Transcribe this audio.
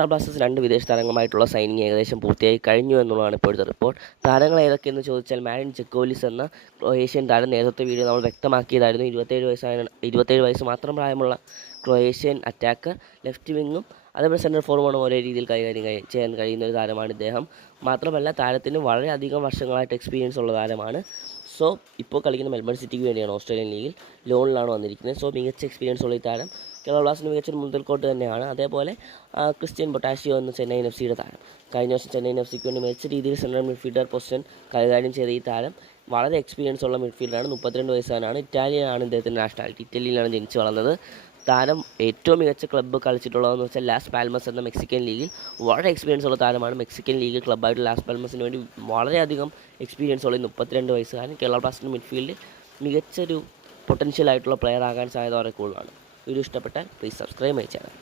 Kerala Blasters 2 വിദേശ താരങ്ങളുമായിട്ടുള്ള signing ഏകദേശം പൂർത്തിയായി കഴിഞ്ഞു എന്നുള്ളതാണ് ഇപ്പോഴത്തെ റിപ്പോർട്ട്. താരങ്ങൾ ഏതൊക്കെയെന്ന് ചോദിച്ചാൽ മാരിൻ ജക്കോലിസ് എന്ന ക്രൊയേഷ്യൻ താരം നേരത്തെ വീഡിയോ നമ്മൾ വ്യക്തമാക്കിയതായിരുന്നു. 27 വയസ്സ് മാത്രം പ്രായമുള്ള ക്രൊയേഷ്യൻ അറ്റാക്കർ, ലെഫ്റ്റ് വിങ്ങും അതേപോലെ സെൻട്രൽ ഫോർവേഡും ഒരേ രീതിയിൽ കൈകാര്യം ചെയ്യാൻ കഴിയുന്ന ഒരു താരമാണ് ഇദ്ദേഹം. മാത്രമല്ല താരത്തിന് വളരെയധികം വർഷങ്ങളായിട്ട് എക്സ്പീരിയൻസ് ഉള്ള താരമാണ്. സോ ഇപ്പോൾ കളിക്കുന്ന മെൽബൺ സിറ്റിക്ക് വേണ്ടിയാണ് ഓസ്ട്രേലിയൻ ലീഗിൽ, ലോണിലാണ് വന്നിരിക്കുന്നത്. സോ മികച്ച എക്സ്പീരിയൻസ് ഉള്ള ഈ താരം കേരള ബ്ലാസ്റ്റേഴ്സിന് മികച്ചൊരു മുതൽക്കോട്ട് തന്നെയാണ്. അതേപോലെ ക്രിസ്ത്യൻ പൊട്ടാഷിയോ എന്ന ചെന്നൈയിൻ എഫ്.സിയുടെ താരം, കഴിഞ്ഞ വർഷം ചെന്നൈയിൻ എഫ്.സിക്ക് വേണ്ടി മികച്ച രീതിയിൽ സെൻട്രൽ മിഡ്ഫീൽഡർ പൊസിഷൻ കൈകാര്യം ചെയ്ത ഈ താരം വളരെ എക്സ്പീരിയൻസ് ഉള്ള മിഡ്ഫീൽഡറാണ്. 32 വയസ്സാണ്. ഇറ്റാലിയനാണ് ഇദ്ദേഹത്തിൻ്റെ നാഷണാലിറ്റി. ഇറ്റലിയിലാണ് ജനിച്ചു വളർന്നത്. താരം ഏറ്റവും മികച്ച ക്ലബ്ബ് കളിച്ചിട്ടുള്ളതെന്ന് വെച്ചാൽ ലാസ് പാൽമസ് എന്ന മെക്സിക്കൻ ലീഗിൽ വളരെ എക്സ്പീരിയൻസ് ഉള്ള താരമാണ്. മെക്സിക്കൻ ലീഗ് ക്ലബ്ബായിട്ട് ലാസ് പാൽമസിന് വേണ്ടി വളരെയധികം എക്സ്പീരിയൻസ് ഉള്ള 32 വയസ്സുകാരൻ കേരള ബ്ലാസ്റ്റേഴ്സിൻ്റെ മിഡ്ഫീൽഡിൽ മികച്ചൊരു പൊട്ടൻഷ്യൽ ആയിട്ടുള്ള പ്ലെയർ ആകാൻ സാധ്യത വളരെ കൂടുതലാണ്. വീഡിയോ ഇഷ്ടപ്പെട്ടാൽ പ്ലീസ് സബ്സ്ക്രൈബ് മൈ ചാനൽ.